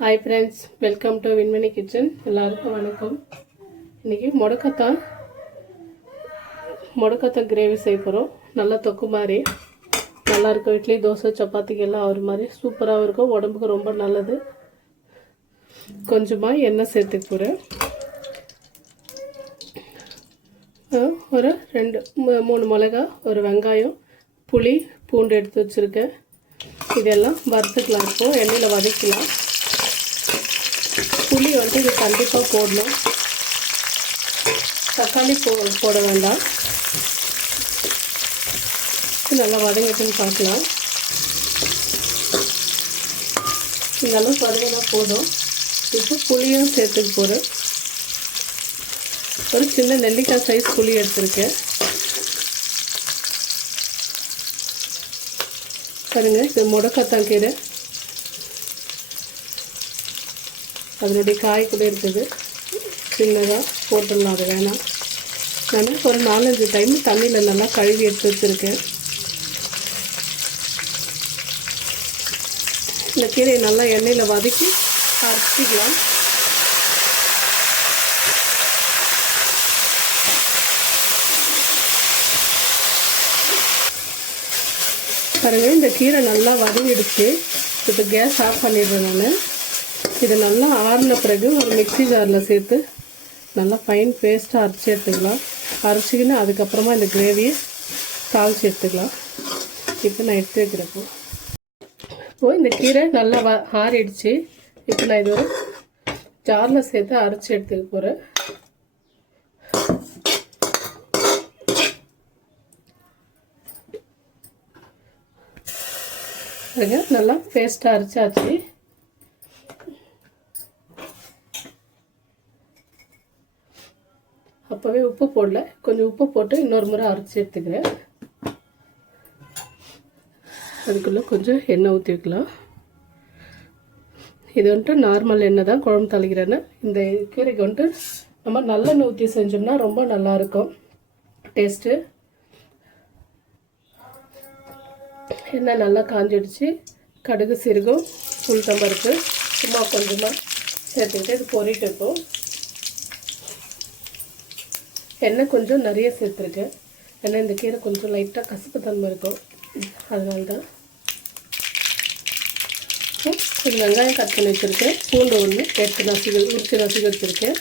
Hi friends, welcome to Vinmani kitchen. எல்லாருக்கும் வணக்கம். இன்றைக்கி முடக்கத்தான் கிரேவி செய்ய போகிறோம். நல்லா தொக்கு மாதிரி நல்லாயிருக்கும். இட்லி, தோசை, சப்பாத்திக்கு எல்லாம் ஒரு மாதிரி சூப்பராகவும் இருக்கும். உடம்புக்கு ரொம்ப நல்லது. கொஞ்சமாக எண்ணெய் சேர்த்துக்க போகிறேன். ஒரு 2-3 மிளகா, ஒரு வெங்காயம், புளி, பூண்டு எடுத்து வச்சுருக்கேன். இதெல்லாம் வறுத்துக்கலாம். இப்போது எண்ணெயில் வதக்கலாம். புளி இது கண்டிப்பாக போடணும். தக்காளி போட வேண்டாம். நல்லா வதங்கிட்டுன்னு பார்க்கலாம். இந்த அளவுக்கு வதங்கினா போதும். இப்போ புளியும் சேர்த்துக்க போகிறேன். ஒரு சின்ன நெல்லிக்காய் சைஸ் புளி எடுத்துருக்கேன். பாருங்க, இது முடக்கத்தான் கீரை. அதனுடைய காய் கூட இருக்குது. சின்னதாக போட்டுடலாம், அது வேணாம். நான் ஒரு 4-5 டைம் தண்ணியில் நல்லா கழுவி எடுத்து வச்சுருக்கேன். இந்த கீரையை நல்லா எண்ணெயில் வதக்கி அரைச்சிக்கலாம். பாருங்கள், இந்த கீரை நல்லா வதங்கிடுச்சு. இப்போ கேஸ் ஆஃப் பண்ணிடுறேன். நான் இது நல்லா ஆறின பிறகு ஒரு மிக்ஸி ஜாரில் சேர்த்து நல்லா ஃபைன் பேஸ்ட்டாக அரைச்சி எடுத்துக்கலாம். அரைச்சிக்கின்னு அதுக்கப்புறமா இந்த கிரேவியை தாளித்து எடுத்துக்கலாம். இப்போ நான் எடுத்து வைக்கிறப்போ இந்த கீரை நல்லா ஆறிடுச்சு. இப்போ நான் இது ஒரு ஜாரில் சேர்த்து அரைச்சி எடுத்துக்க போகிறேன். நல்லா பேஸ்ட்டாக அரைச்சாச்சு. அப்போவே உப்பு போடல, கொஞ்சம் உப்பு போட்டு இன்னொரு முறை அரைச்சி எடுத்துக்கிறேன். அதுக்குள்ளே கொஞ்சம் எண்ணெய் ஊற்றி வைக்கலாம். இது நார்மல் எண்ணெய் தான் குழம்பு தாளிக்கிறேன்னு. இந்த கீரைக்கு நம்ம நல்லெண்ணெய் ஊற்றி செஞ்சோம்னா ரொம்ப நல்லாயிருக்கும் டேஸ்ட்டு. எண்ணெய் நல்லா காஞ்சிடுச்சு. கடுகு, சீரகம், உளுத்தம்பருப்பு சும்மா கொஞ்சமாக சேர்த்துக்கிட்டு இது பொரிட்டு இருக்கும். எண்ணெய் கொஞ்சம் நிறைய சேர்த்துருக்கேன். ஏன்னா இந்த கீரை கொஞ்சம் லைட்டாக கசப்பு தன்மை இருக்கும். அதனால தான். கொஞ்சம் வெங்காயம் கட் பண்ணி வச்சுருக்கேன். பூண்டு ஒன்று உரிச்சு நசுக்கி வச்சுருக்கேன்.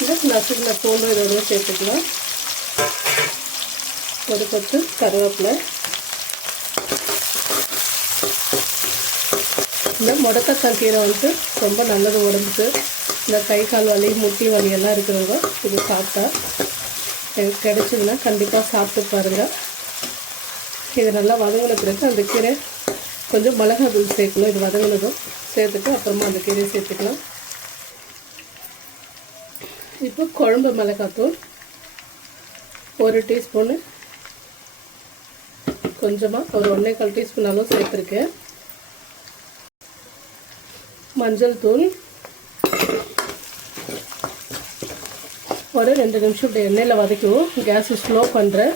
இந்த நசுக்கின பூண்டு இதோட சேர்த்துக்கலாம். ஒரு கொத்து கருவேப்பிலை. இந்த முடக்கத்தான் கீரை ரொம்ப நல்லது உடம்புக்கு. இந்த கை கால் வலி, முட்டி வலி எல்லாம் இருக்கிறவங்க இது சாப்பிட்டா கிடைச்சதுன்னா கண்டிப்பாக சாப்பிட்டு பாருங்கள். இது நல்லா வதங்கின பிறகு அந்த கீரை கொஞ்சம் மிளகாய் தூள் சேர்க்கணும். இது வதங்கினதும் சேர்த்துட்டு அப்புறமா அந்த கீரையை சேர்த்துக்கலாம். இப்போ குழம்பு மிளகாத்தூள் 1 டீஸ்பூனு, கொஞ்சமாக ஒரு 1.25 டீஸ்பூன் அளவு சேர்த்துருக்கேன். மஞ்சள் தூள் ஒரு 2 நிமிஷம் இப்படி எண்ணெயில் வதக்குவோம். கேஸு ஸ்லோ பண்ணுறேன்.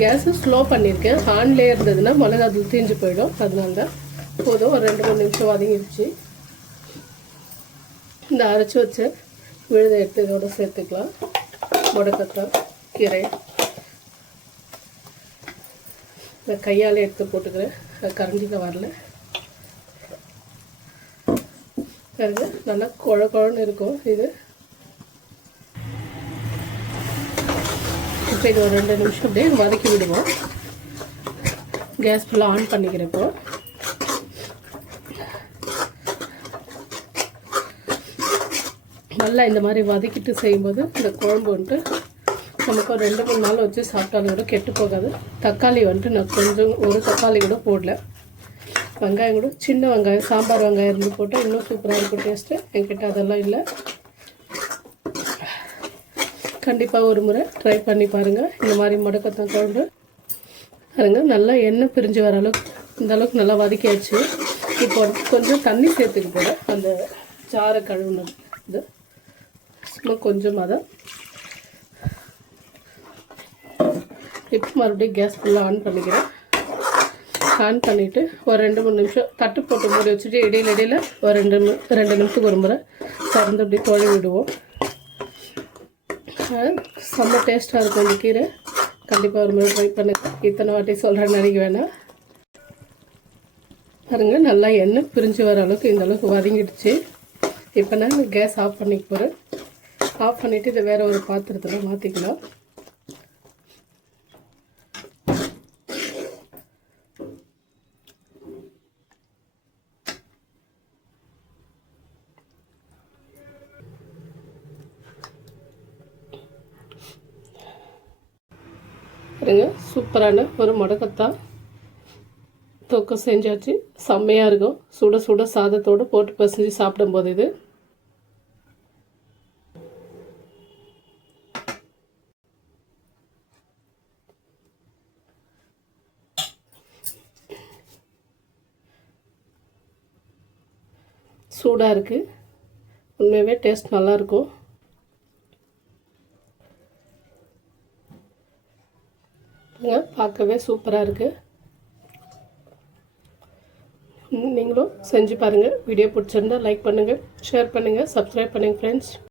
கேஸு ஸ்லோ பண்ணியிருக்கேன். ஆன்லேயே இருந்ததுன்னா மிளகாத்தூள் தீஞ்சு போயிடும். அதனால தான் போதும். ஒரு 2-3 நிமிஷம் வதங்கிடுச்சு. இந்த அரைச்சி வச்ச விழுதை எடுத்து இதோட சேர்த்துக்கலாம். முடக்கத்தான் கீரை இந்த கையால் எடுத்து போட்டுக்கிறேன். கரண்டியில் வரல. பாருங்க, நல்லா குழன்னு இருக்கும் இது. இப்போ இது ஒரு 2 நிமிஷம் அப்படியே வதக்கி விடுவோம். கேஸ் ஃபுல்லாக ஆன் பண்ணிக்கிறப்போ நல்லா இந்த மாதிரி வதக்கிட்டு செய்யும்போது இந்த குழம்பு நமக்கு ஒரு 2-3 நாள் வச்சு சாப்பிட்டாலும் கூட கெட்டு போகாது. தக்காளி நான் கொஞ்சம் ஒரு தக்காளி கூட போடல. வெங்காயம் கூட சின்ன வெங்காயம், சாம்பார் வெங்காயம் இருந்து போட்டால் இன்னும் சூப்பராக இருக்கும் டேஸ்ட்டு. என்கிட்ட அதெல்லாம் இல்லை. கண்டிப்பாக ஒரு முறை ட்ரை பண்ணி பாருங்கள். இந்த மாதிரி முடக்கத்தான் குழம்பு பாருங்கள். நல்லா எண்ணெய் பிரிஞ்சு வர அளவுக்கு இந்த அளவுக்கு நல்லா வதக்கியாச்சு. இப்போ கொஞ்சம் தண்ணி சேர்த்துக்க போகிறேன். அந்த சாரை கழுவுனது இது சும்மா கொஞ்சமாக தான். இப்போ மறுபடியும் கேஸ் ஃபுல்லாக ஆன் பண்ணிக்கிறேன். ஆன் பண்ணிவிட்டு ஒரு 2-3 நிமிஷம் தட்டு போட்டு மூடி வச்சுட்டு இடையில ஒரு 2 நிமிஷத்துக்கு ஒரு முறை திறந்து அப்படி தொழி விடுவோம். செம்ம டேஸ்ட்டாக இருக்கும் இந்த கீரை. கண்டிப்பாக ஒரு முறை ட்ரை பண்ணுங்கள். இத்தனை வாட்டி சொல்கிறேன்னு நினைக்க வேணாம். பாருங்கள், நல்லா எண்ணெய் பிரிஞ்சு வர அளவுக்கு இந்த அளவுக்கு வதங்கிடுச்சு. இப்போ நான் கேஸ் ஆஃப் பண்ணிக்க போகிறேன். ஆஃப் பண்ணிவிட்டு இதை வேறு ஒரு பாத்திரத்தில் மாற்றிக்கலாம். பாருங்க, சூப்பரான ஒரு முடக்கத்தான் தொக்கு செஞ்சாச்சு. செம்மையாக இருக்கும். சுட சுட சாதத்தோடு போட்டு பசஞ்சு சாப்பிடும்போது இது சூடாக இருக்குது. உண்மையாகவே டேஸ்ட் நல்லாயிருக்கும். பார்க்கவே சூப்பராக இருக்குது. நீங்களும் செஞ்சு பாருங்கள். வீடியோ பிடிச்சிருந்தா லைக் பண்ணுங்கள், ஷேர் பண்ணுங்கள், சப்ஸ்கிரைப் பண்ணுங்கள் ஃப்ரெண்ட்ஸ்.